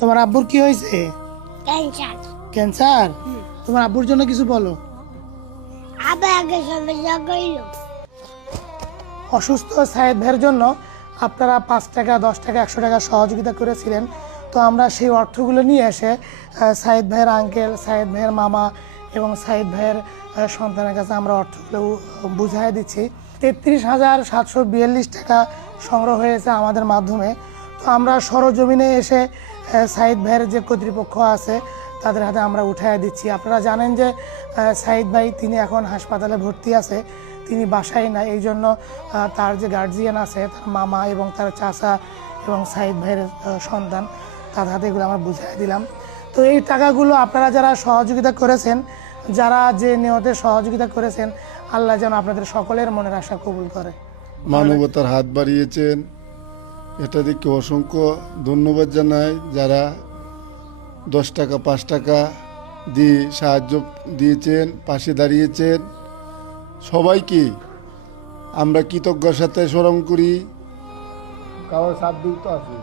তোমার আব্বুর কি হয়েছে? ক্যান্সার। ক্যান্সার? তোমার আব্বুর জন্য কিছু বলো। আবার আগে সবাই কইল অসুস্থ সাইদ ভাইয়ের জন্য আপনারা 5 টাকা 10 টাকা 100 টাকা সহযোগিতা করেছিলেন। তো আমরা সেই অর্থগুলো নিয়ে এসে সাইদ ভাইয়ের আঙ্কেল, সাইদ ভাইয়ের মামা এবং সাইদ ভাইয়ের সন্তানের কাছে আমরা অর্থগুলো বুঝাই দিচ্ছি। 33,742 টাকা সংগ্রহ হয়েছে আমাদের মাধ্যমে। তো আমরা সরজমিনে এসে সাইদ ভাইয়ের যে কর্তৃপক্ষ আছে তাদের হাতে আমরা উঠাই দিচ্ছি। আপনারা জানেন যে সাইদ ভাই তিনি এখন হাসপাতালে ভর্তি আছে, তিনি বাসায় না। এই জন্য তার যে গার্জিয়ান আছে, তার মামা এবং তার চাচা এবং সাইদ ভাইয়ের সন্তান, তার হাতে এগুলো আমরা বুঝাই দিলাম। তো এই টাকাগুলো আপনারা যারা সহযোগিতা করেছেন, যারা যে নিয়তে সহযোগিতা করেছেন, আল্লাহ যেন আপনাদের সকলের মনের আশা কবুল করে। মানবতার হাত বাড়িয়েছেন, এটা দেখে অসংখ্য ধন্যবাদ জানাই। যারা 10 টাকা 5 টাকা দিয়ে সাহায্য দিয়েছেন, পাশে দাঁড়িয়েছেন, সবাইকে আমরা কৃতজ্ঞতার সাথে স্মরণ করি। কারো সাথ দিতে আছে।